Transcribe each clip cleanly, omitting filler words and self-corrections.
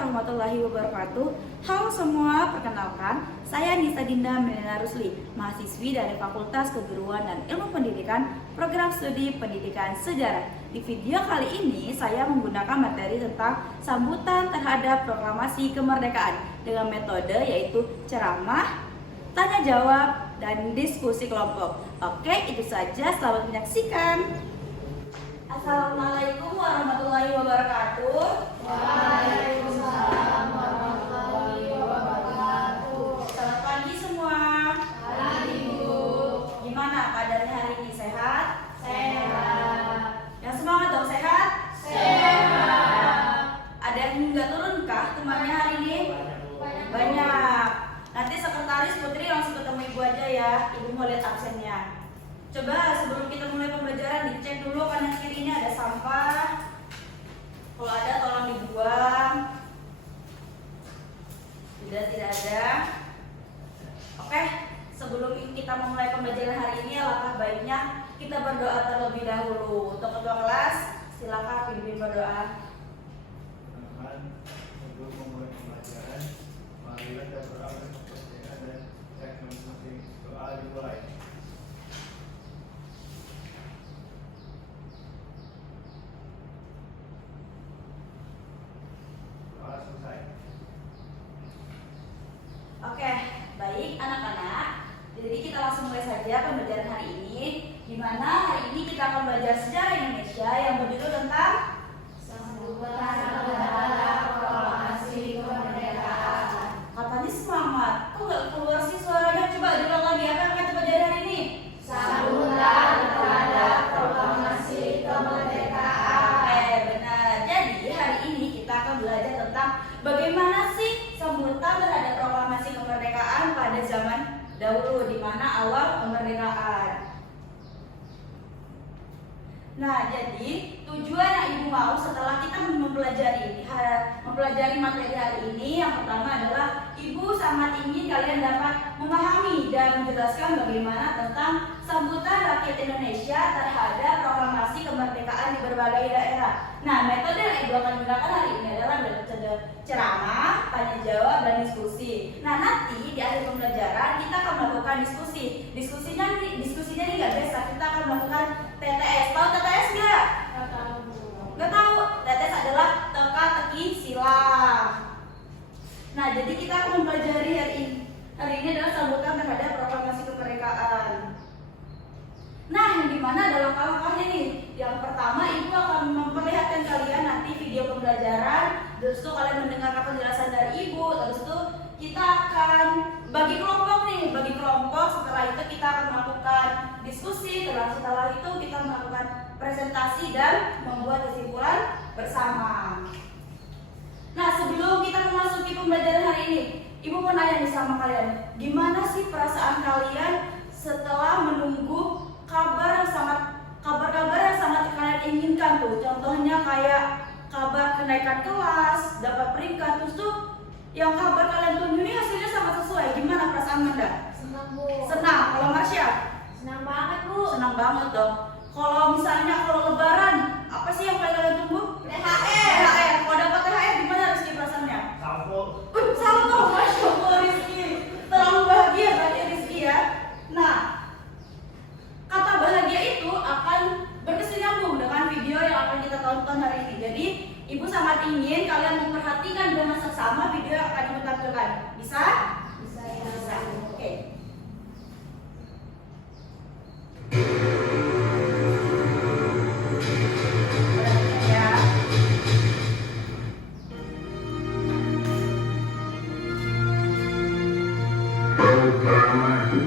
warahmatullahi wabarakatuh. Halo semua, perkenalkan, saya Nisa Dinda Melina Rusli, mahasiswi dari Fakultas Keguruan dan Ilmu Pendidikan, Program Studi Pendidikan Sejarah. Di video kali ini, saya menggunakan materi tentang sambutan terhadap proklamasi kemerdekaan dengan metode yaitu ceramah, tanya jawab, dan diskusi kelompok. Oke, itu saja. Selamat menyaksikan. Assalamualaikum warahmatullahi wabarakatuh. Waalaikumsalam warahmatullahi wabarakatuh. Selamat pagi semua. Pagi, Bu. Gimana kabarnya hari ini? Sehat? Sehat. Yang semangat dong, sehat? Sehat. Ada yang nggak turun kah temannya hari ini? Banyak. Nanti sekretaris Putri langsung ketemu Ibu aja ya. Ibu mau lihat absennya. Coba sebelum kita mulai pembelajaran dicek dulu kanan kirinya ada sampah. Kalau ada tolong dibuang. Tidak ada. Oke, sebelum kita memulai pembelajaran hari ini, alangkah baiknya kita berdoa terlebih dahulu. Untuk ketua kelas, silakan pimpin berdoa. Tuhan, untuk memulai pembelajaran, marilah kita berdoa dan cek masing-masing doa dimulai. Doa selesai. Oke, baik anak-anak. Jadi kita langsung mulai saja pembelajaran hari ini. Di mana hari ini kita akan belajar sejarah Indonesia yang berjudul tentang Sambutan terhadap proklamasi kemerdekaan. katanya semangat. Kok nggak keluar sih suaranya? Coba diulang lagi apa yang kita belajar hari ini? Sambutan terhadap proklamasi kemerdekaan. Oke, benar. Jadi hari ini kita akan belajar tentang bagaimana sih sambutan terhadap proklamasi kemerdekaan pada zaman dahulu, di mana awal kemerdekaan. Nah, jadi tujuan yang Ibu mau setelah kita mempelajari materi hari ini, yang pertama adalah Ibu sangat ingin kalian dapat memahami dan menjelaskan bagaimana tentang sambutan rakyat Indonesia terhadap proklamasi kemerdekaan di berbagai daerah. Nah, metode yang Ibu akan gunakan hari ini adalah metode ceramah, tanya jawab, dan diskusi. Nah, nanti di akhir pembelajaran kita akan melakukan diskusi. Diskusinya ini nggak biasa, kita akan melakukan TTS. Tahu TTS nggak? Nggak tahu. TTS adalah teka-teki silang. Nah, jadi kita akan mempelajari hari ini adalah sambutan terhadap proklamasi kemerdekaan. Nah, yang dimana ada langkah-langkahnya nih. Yang pertama, Ibu akan memperlihatkan kalian nanti video pembelajaran. Terus itu kalian mendengarkan penjelasan dari Ibu. Terus itu kita akan bagi kelompok nih, bagi kelompok. Setelah itu kita akan melakukan diskusi. Setelah itu kita melakukan presentasi dan membuat kesimpulan bersama. Nah, sebelum kita memasuki pembelajaran hari ini, Ibu mau nanya nih sama kalian, gimana sih perasaan kalian setelah menunggu kabar yang sangat kalian inginkan tuh? Contohnya kayak kabar kenaikan kelas, dapat peringkat, terus tuh yang kabar kalian tunggu ini hasilnya sangat sesuai. Gimana perasaan Manda? Senang, Bu. Senang. Kalau Marsha? Senang banget, Bu. Senang banget dong. Kalau lebaran, apa sih yang paling kalian tunggu? THR. Kalau dapat THR gimana Rizky perasaannya? Sampo. Salto, Masya Allah Rizky. Terlalu bahagia berarti Rizky ya. Nah, kata bahagia itu akan berkesinambung dengan video yang akan kita tonton hari ini. Jadi, Ibu sangat ingin kalian memperhatikan dengan seksama video yang akan Ibu tampilkan. Bisa? Bisa ya. Bisa. Oke. Ya. Proklamasi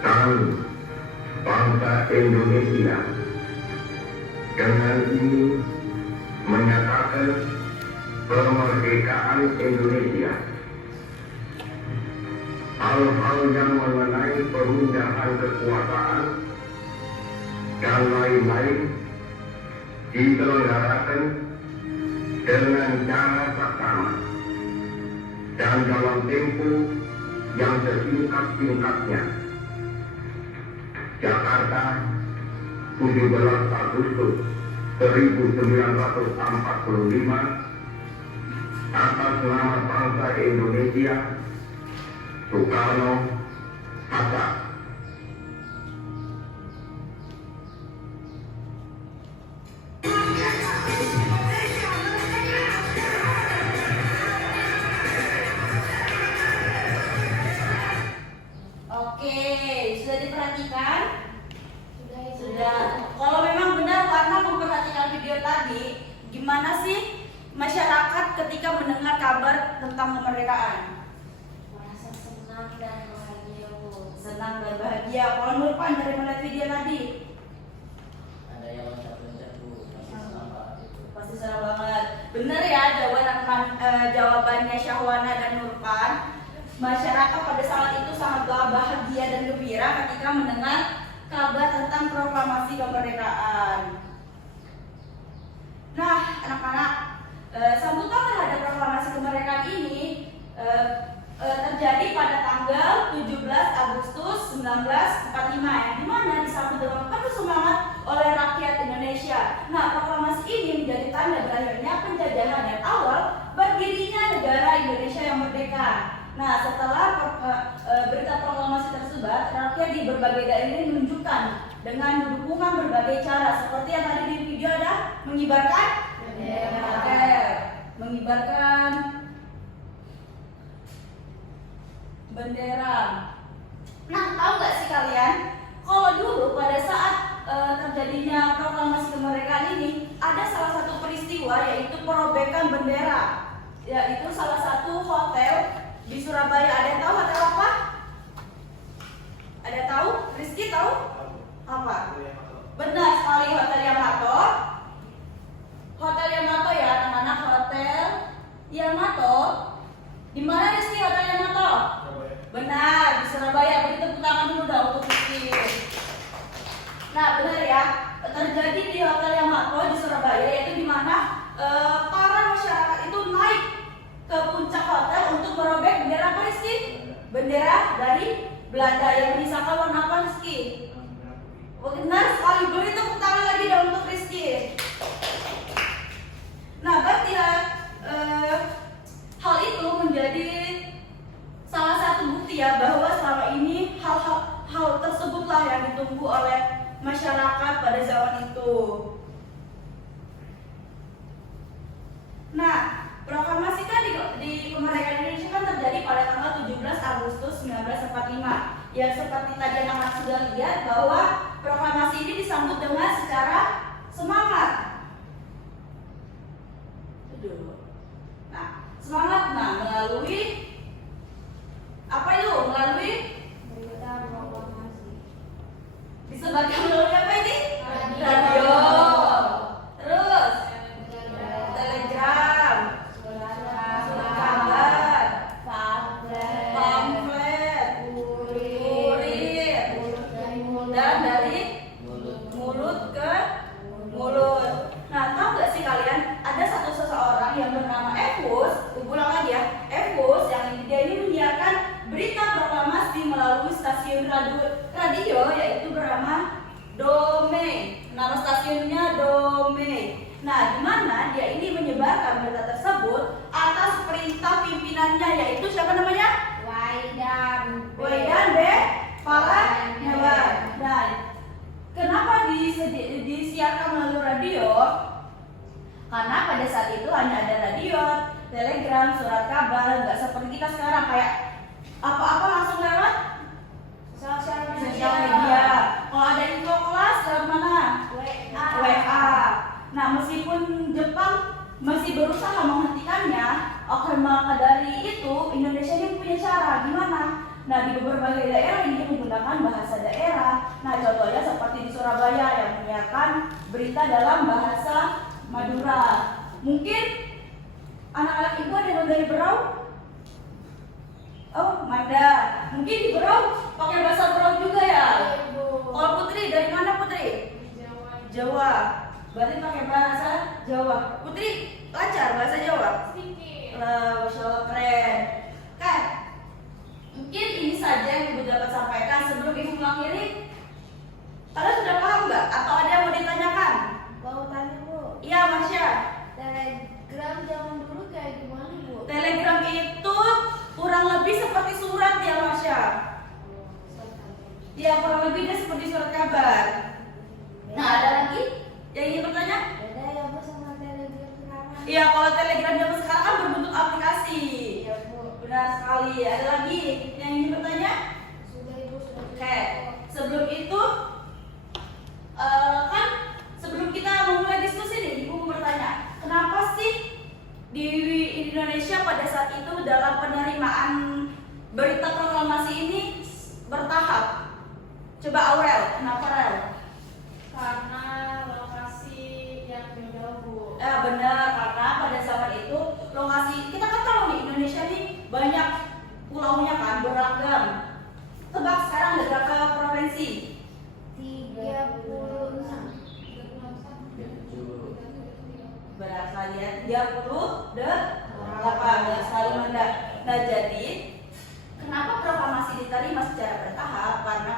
kami bangsa Indonesia dengan ini menyatakan kemerdekaan Indonesia. Hal-hal yang mengenai pemindahan kekuasaan dan lain-lain diselenggarakan dengan cara saksama dan dalam tempo yang sesingkat-singkatnya. Jakarta, 17 Agustus 1945, atas nama bangsa Indonesia, Soekarno, Hatta. Oke, sudah diperhatikan? Sudah Ibu. Sudah. Kalau memang benar karena memperhatikan video tadi, gimana sih masyarakat ketika mendengar kabar tentang kemerdekaan? Merasa senang dan bahagia Bu. Senang dan bahagia. Kalau Nurpan dari melihat video tadi, Ada yang loncat-loncat Bu, masih senang banget itu. pasti senang banget. Bener ya jawabannya Syahwana dan Nurpan. Masyarakat pada saat itu sangat bahagia dan gembira ketika mendengar kabar tentang proklamasi kemerdekaan. Nah, anak-anak, sambutan terhadap proklamasi kemerdekaan ini terjadi pada tanggal 17 Agustus 1945 yang dimana disambut dengan penuh semangat oleh rakyat Indonesia. Nah, proklamasi ini menjadi tanda berakhirnya penjajahan dan awal berdirinya negara Indonesia yang merdeka. Nah, setelah berita proklamasi tersebar, rakyat di berbagai daerah ini menunjukkan dengan dukungan berbagai cara seperti yang tadi di video ada mengibarkan bendera, mengibarkan bendera. Nah, tahu nggak sih kalian, kalau dulu pada saat terjadinya proklamasi kemerdekaan ini ada salah satu peristiwa yaitu perobekan bendera, yaitu salah satu hotel di Surabaya. Ada yang tahu hotel apa? Ada tahu? Rizky tahu? Apa? Benar sekali, Hotel Yamato. Hotel Yamato ya anak-anak, Hotel Yamato. Di mana Rizky Hotel Yamato? Benar, di Surabaya. Beri tepuk tangan dulu dong untuk Rizky. Nah, benar ya. Terjadi di Hotel Yamato di Surabaya, yaitu di mana para masyarakat itu naik ke puncak hotel untuk merobek bendera apa Rizky? Bendera dari Belanda yang menyisakan warna apa Rizky? Benar sekali, beri tepuk tangan lagi dong untuk Rizky. Nah, berarti ya, hal itu menjadi salah satu bukti ya bahwa selama ini hal tersebutlah yang ditunggu oleh masyarakat pada zaman itu. Nah, proklamasi kan di kemerdekaan Indonesia kan terjadi pada tanggal 17 Agustus 1945. Ya seperti tadi anak-anak sudah lihat bahwa proklamasi ini disambut dengan secara semangat. Nah, semangat melalui apa itu? Melalui Berita proklamasi. disebarkan melalui apa ini? Radio. Terus telegram, surat kabar, pamflet, kurir, dan dari mulut ke mulut. Nah, tahu nggak sih kalian ada seseorang yang bernama Evus, ulang lagi ya, Evus yang dia ini menyiarkan berita proklamasi melalui stasiun radio yaitu bernama Dome. Nama stasiunnya Dome. Nah, di mana dia ini menyebarkan berita tersebut atas perintah pimpinannya yaitu siapa namanya? Waidan B. Palanyawan. Nah, kenapa disiarkan melalui radio? Karena pada saat itu hanya ada radio, telegram, surat kabar, nggak seperti kita sekarang kayak apa-apa langsung lewat sosial media. Kalau ada info kelas lewat mana? WA. Nah, meskipun Jepang masih berusaha menghentikannya, oke, maka dari itu Indonesia ini punya cara gimana? Nah, di berbagai daerah ini menggunakan bahasa daerah. Nah, contohnya seperti di Surabaya yang menyiarkan berita dalam bahasa Madura. Mungkin anak-anak ibu ada yang dari Berau? Oh, Mada. Mungkin di Berau pakai bahasa Berau juga ya? Kalau Putri dari mana Putri? Jawa. Berarti pakai bahasa Jawa. Putri lancar bahasa Jawa? Masya Allah, keren. Kan? Mungkin ini saja yang Ibu dapat sampaikan sebelum Ibu mengakhiri. Kalian sudah paham nggak? Atau ada yang mau ditanyakan? Mau tanya Bu, Iya, Marsha. telegram zaman dulu kayak gimana Bu? Ya kurang lebih dia seperti surat kabar. Nah ada lagi yang ingin bertanya? Beda ya Bu sama Telegram sekarang. Iya, kalau Telegram zaman sekarang kan berbentuk aplikasi. Iya Bu. Benar sekali. Ada lagi yang ingin bertanya? Sudah Ibu sudah. Oke, sebelum itu kan sebelum kita memulai diskusi nih, Ibu mau bertanya, kenapa sih di Indonesia pada saat itu dalam penerimaan berita proklamasi ini bertahap? Coba Aurel, kenapa Aurel? Karena lokasi yang jauh Bu. Benar, karena pada zaman itu lokasi kita kan tahu nih Indonesia nih banyak pulaunya kan, beragam. Tebak sekarang ada berapa provinsi? 36. Berat sekali ya, 38 sekali Manda. Nah jadi kenapa proklamasi diterima secara bertahap? Karena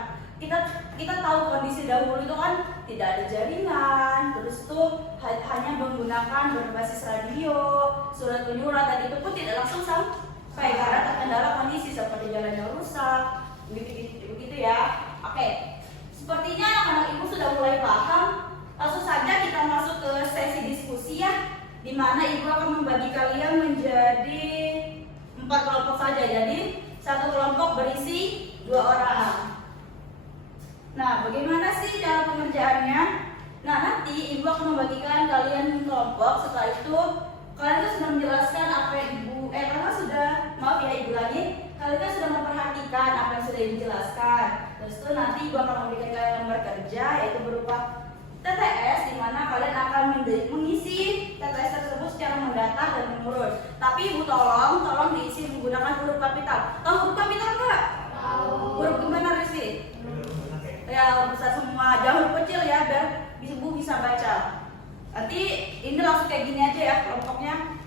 kita tahu kondisi dahulu itu kan tidak ada jaringan, terus tuh hanya menggunakan berbasis radio, surat menyurat, dan itu pun tidak langsung sampai karena terkendala kondisi seperti jalan yang rusak, begitu ya. Oke, sepertinya anak ibu sudah mulai paham. Langsung saja kita masuk ke sesi diskusi ya, di mana ibu akan membagi kalian menjadi 4 kelompok saja. Jadi satu kelompok berisi 2 orang. Nah, bagaimana sih cara pengerjaannya? Nah, nanti ibu akan membagikan kalian kelompok. Setelah itu kalian tuh sudah menjelaskan apa yang karena sudah, maaf ya ibu lagi, kalian kan sudah memperhatikan apa yang sudah ibu jelaskan. Terus itu nanti ibu akan memberikan kalian lembar kerja, yaitu berupa TTS, di mana kalian akan mengisi TTS tersebut secara mendatar dan mengurut. Tapi ibu tolong diisi menggunakan huruf kapital. Tahu huruf kapital nggak? Tahu. Huruf gimana Rizky? Ya besar semua, jangan huruf kecil ya, biar ibu bisa baca. Nanti ini langsung kayak gini aja ya kelompoknya.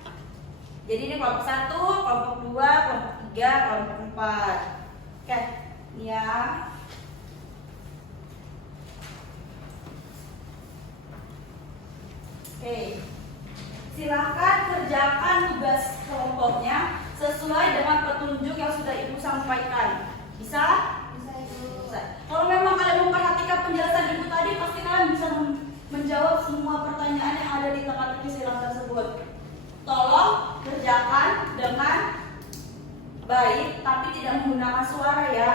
Jadi ini kelompok 1, kelompok 2, kelompok 3, kelompok 4. Oke, ya. Oke, silahkan kerjakan tugas kelompoknya sesuai dengan petunjuk yang sudah ibu sampaikan. Bisa? Bisa Ibu. Bisa. Kalau memang kalian memperhatikan penjelasan ibu tadi, pasti kalian bisa menjawab semua pertanyaan yang ada di teka-teki silang tersebut. Tolong kerjakan dengan baik, tapi tidak menggunakan suara ya.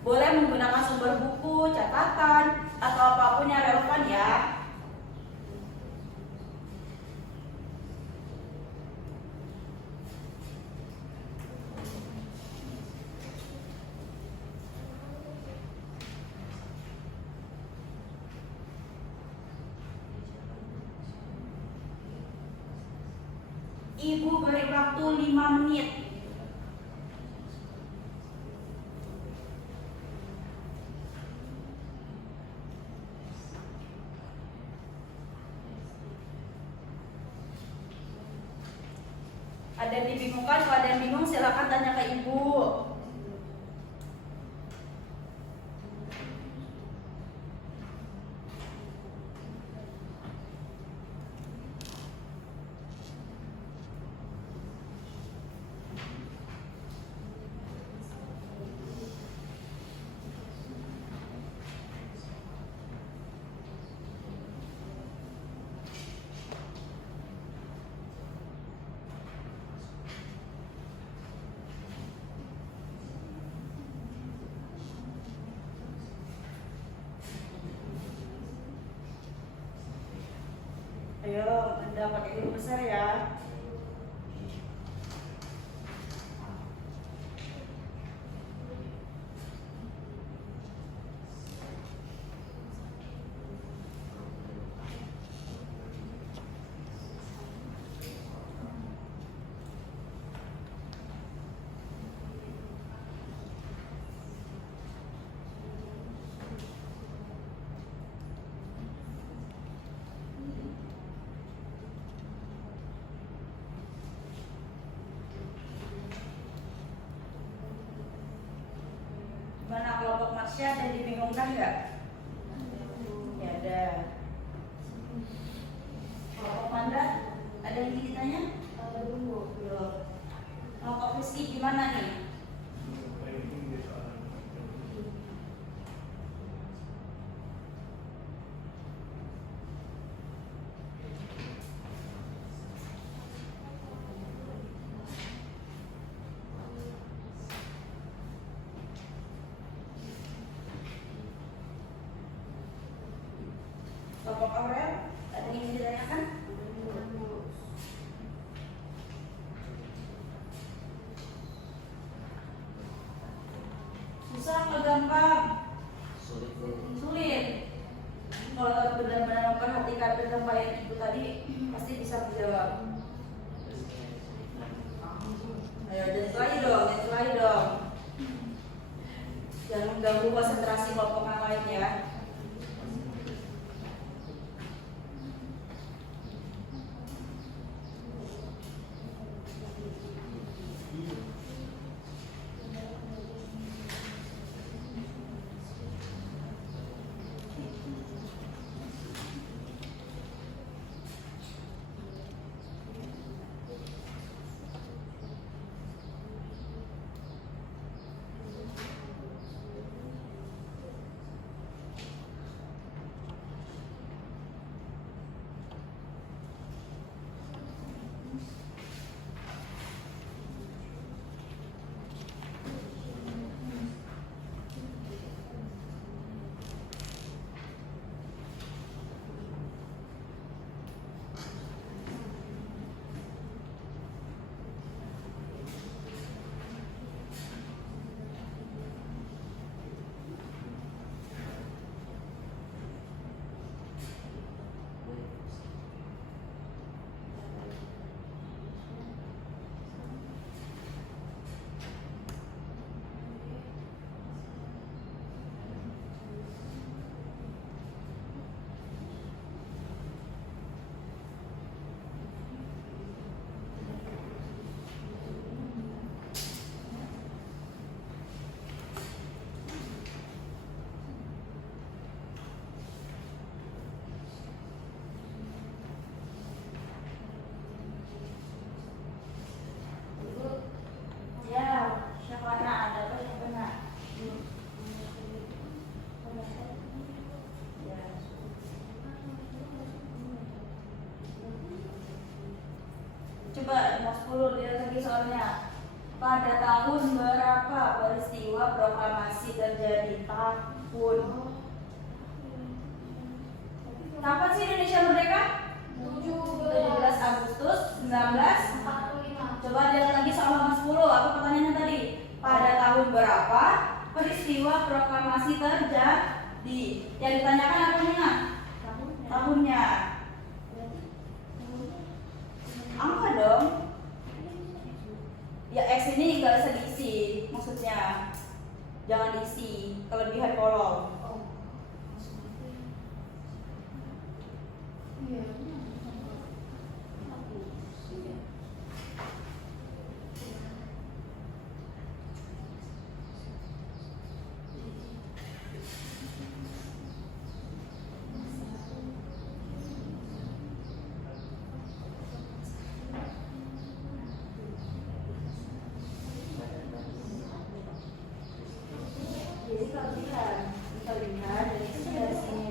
Boleh menggunakan sumber buku, catatan, atau apapun yang relevan ya. Ibu beri waktu 5 menit. Ada yang dibingungkan? Kalau ada yang bingung silakan tanya ke ibu. Ayo, Anda pakai huruf besar ya. Gimana kelompok Marsha, ada yang dibingungkan nggak? Ya ada. Kelompok Manda, ada yang ingin ditanya? Belum. Kelompok Rizky gimana nih? Kelompok Aurel, ada yang ingin ditanyakan? Susah atau gampang? Sulit Bu. Sulit. Kalau benar-benar memperhatikan penyampaian ibu tadi, pasti bisa menjawab. Ayo, dan lagi dong. Jangan mengganggu konsentrasi kelompok yang lain ya. Ya, siapa nak? Ada apa siapa nak? Ya. Coba nomor 10 lihat lagi soalnya. Pada tahun berapa peristiwa proklamasi terjadi? Tahun. Kapan sih Indonesia merdeka? 17 Agustus 1945. Coba lihat lagi soal nomor 10. Apa pertanyaannya tadi? Pada tahun berapa peristiwa proklamasi terjadi? Yang ditanyakan apanya? Tahunnya. Angka dong. Ya X ini nggak bisa diisi, maksudnya jangan diisi, kelebihan kolom. Jadi kelebihan dari sini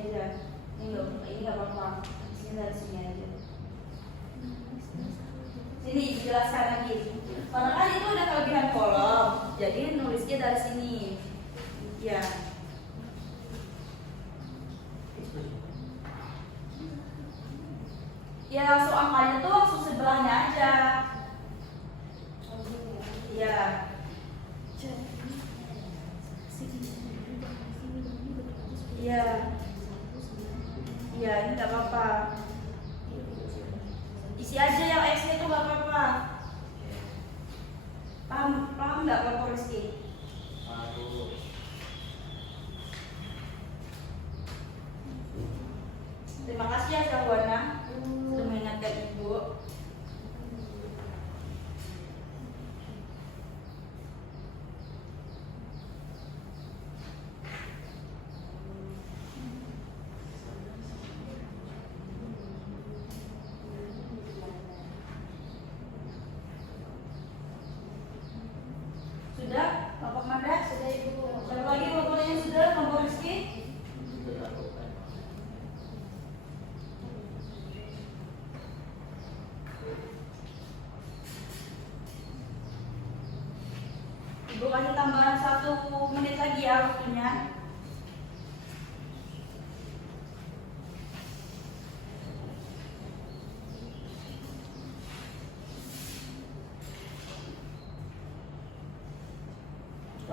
aja. Ini nggak apa-apa. Sini dari sini aja. Sini jelaskan lagi. Karena kan itu ada kelebihan kolom, jadi nulisnya dari sini. Ya. Ya langsung angkanya tuh langsung sebelahnya aja. Ya. Iya. Iya, ini nggak apa-apa. Isi aja yang X-nya itu nggak apa-apa. Paham nggak Bapak Rizky? Aku Terima kasih ya Syahwana sudah mengingatkan Ibu. Sudah, Bapak Manda? Sudah Ibu. Satu lagi Bapak yang sudah, Bapak Rizky? sudah lakukan.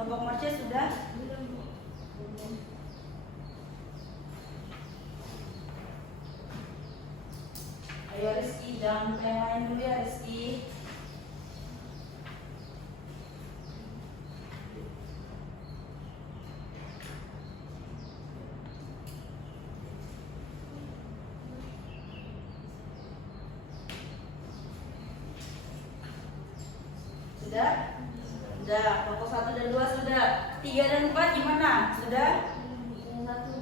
Kelompok Marcia sudah? Ayo Rizky, jangan main dulu ya Rizky. Sudah? Sudah. Kelompok 1 dan 2 sudah. 3 dan 4 gimana? Sudah? Yang satu.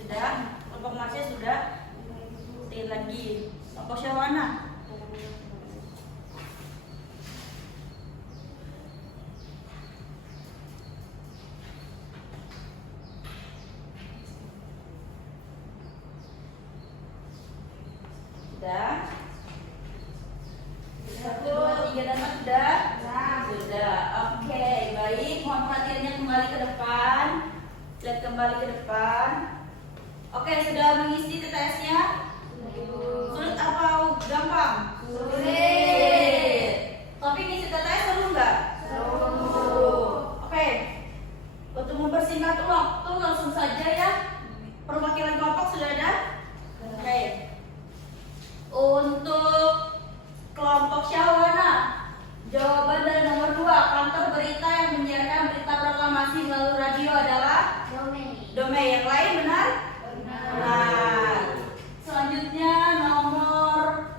Sudah? Kelompok Marcia sudah? Sekali lagi. Kelompok Syahwana? Sudah? 1, 2, 3 dan 4 sudah? Sudah. Oke, baik. Mohon perhatiannya kembali ke depan. Lihat kembali ke depan. Oke, sudah mengisi TTS-nya? Sulit apa gampang? Sulit. Tapi ngisi TTS seru nggak? Seru. Oke. Untuk mempersingkat waktu langsung saja ya. Perwakilan kelompok sudah ada? Oke. Untuk kelompok Syahwana, jawaban dari nomor 2, kantor berita yang menyiarkan berita proklamasi melalui radio adalah Domei. Yang lain benar? Benar. Selanjutnya nomor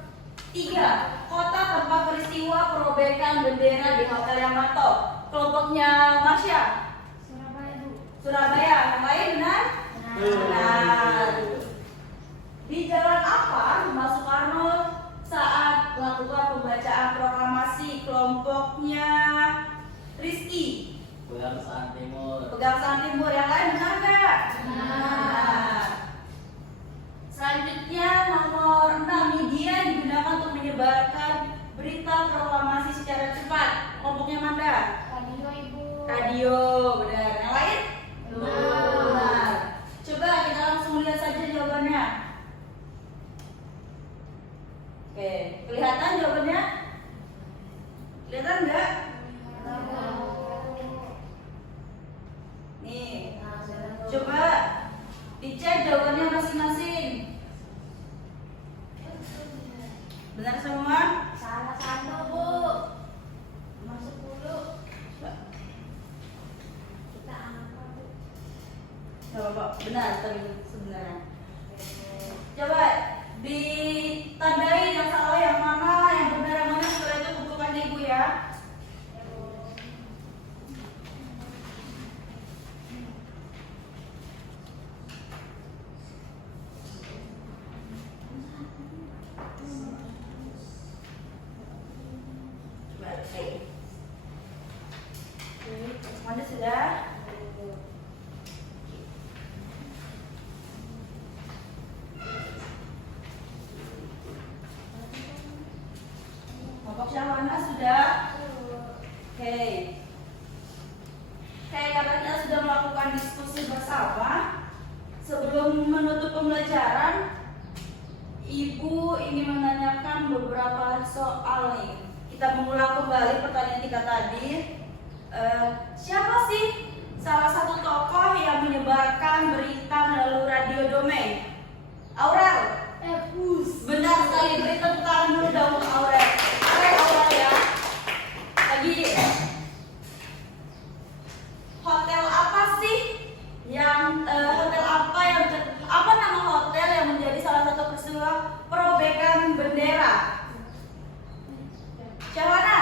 3, kota tempat peristiwa perobekan bendera di Hotel Yamato. Kelompoknya Marsha? Surabaya. Yang lain benar? Benar. Di jalan apa Mas Soekarno saat melakukan pembacaan proklamasi? Kelompoknya Rizky? Pegangsaan Timur. Pegangsaan Timur. Yang lain benar nggak? Benar. Selanjutnya nomor 6, media yang digunakan untuk menyebarkan berita proklamasi secara cepat. Kelompoknya Manda? Radio, Ibu. Radio. Benar. Yang lain? Benar. Coba kita langsung lihat saja jawabannya. Oke, kelihatan jawabannya? Kelihatan nggak? Nih, coba dicek jawabannya masing-masing. Benar semua? Salah satu, Bu. Nomor 10. Kita angkat, Bu. Coba Pak, benar tadi sebenarnya. Coba ditandai yang salah yang mana, yang benar yang mana, setelah itu kumpulkan Ibu ya. Coba, semuanya sudah? Kelompok Syahwana sudah? Oke. Karena kita sudah melakukan diskusi bersama, sebelum menutup pembelajaran, Ibu ingin menanyakan beberapa soal nih. Kita mengulang kembali pertanyaan kita tadi. Siapa sih salah satu tokoh yang menyebarkan berita melalui radio Domei? Aurel? Benar sekali, beri tepuk tangan dulu dong Aurel. Aurel ya. Lagi hotel apa sih yang apa nama hotel yang menjadi salah satu peristiwa perobekan bendera? Syahwana?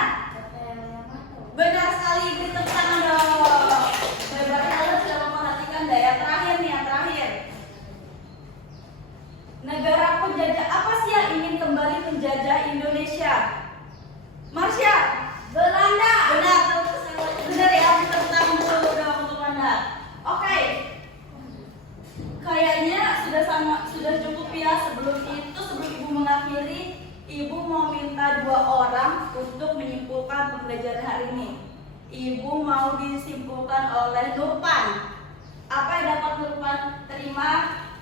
Benar sekali, beri tepuk tangan dong. Berarti kalian sudah memperhatikan deh. Yang terakhir nih, yang terakhir. Negara penjajah apa sih yang ingin kembali menjajah Oke. Kayaknya sudah cukup ya. Sebelum Ibu mengakhiri, Ibu mau minta 2 orang untuk menyimpulkan pembelajaran hari ini. Ibu mau disimpulkan oleh Nurpan. Apa yang dapat Nurpan terima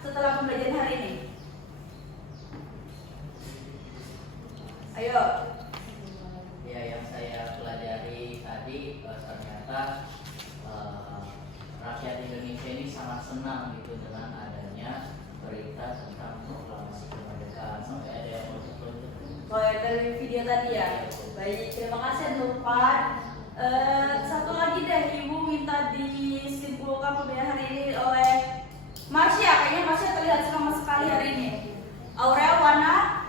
setelah pembelajaran hari ini? Ayo. Ya, yang saya pelajari tadi ternyata rakyat Indonesia ini sangat senang gitu dengan adanya berita tentang proklamasi kemerdekaan. Sampai ada yang menuntut. Oh ya, dari video tadi ya. Baik, terima kasih Nurpan. Satu lagi deh, Ibu minta disimpulkan pembelajaran hari ini oleh Marsha. Kayaknya Marsha terlihat semangat sekali hari ini. Aurel, Wana,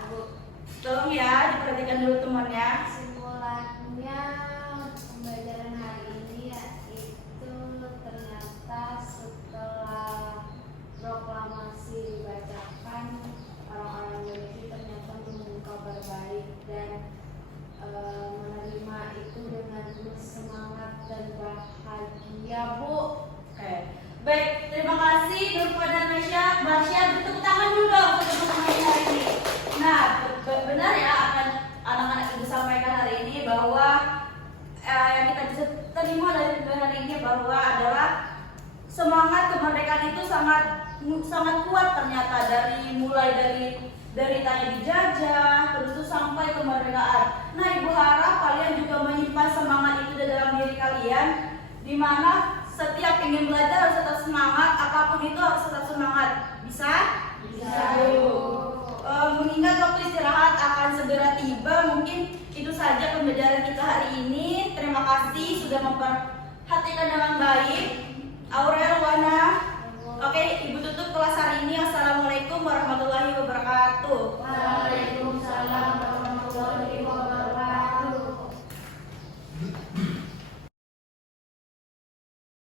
tolong ya diperhatikan dulu temannya. Kesimpulannya pembelajaran hari ini yaitu ternyata setelah proklamasi dibacakan, orang-orang Indonesia ternyata menunggu kabar baik dan menerima itu dengan penuh semangat dan bahagia, Bu. Oke. Baik, terima kasih Nurpan dan Marsha. Bertepuk tangan dulu dong untuk teman-teman hari ini. Nah, benar ya akan anak-anak Ibu sampaikan hari ini bahwa yang kita bisa terima dari pembelajaran hari ini bahwa adalah semangat kemerdekaan itu sangat kuat ternyata mulai dari tanya dijajah terus tuh sampai kemerdekaan. Nah, Ibu harap kalian juga menyimpan semangat itu di dalam diri kalian, di mana setiap ingin belajar harus tetap semangat, apapun itu harus tetap semangat. Bisa? Bisa. Mengingat waktu istirahat akan segera tiba, mungkin itu saja pembelajaran kita hari ini. Terima kasih sudah memperhatikan dengan baik. Aurel, Wana. Oke, Ibu tutup kelas hari ini. Assalamualaikum warahmatullahi wabarakatuh. Waalaikumsalam.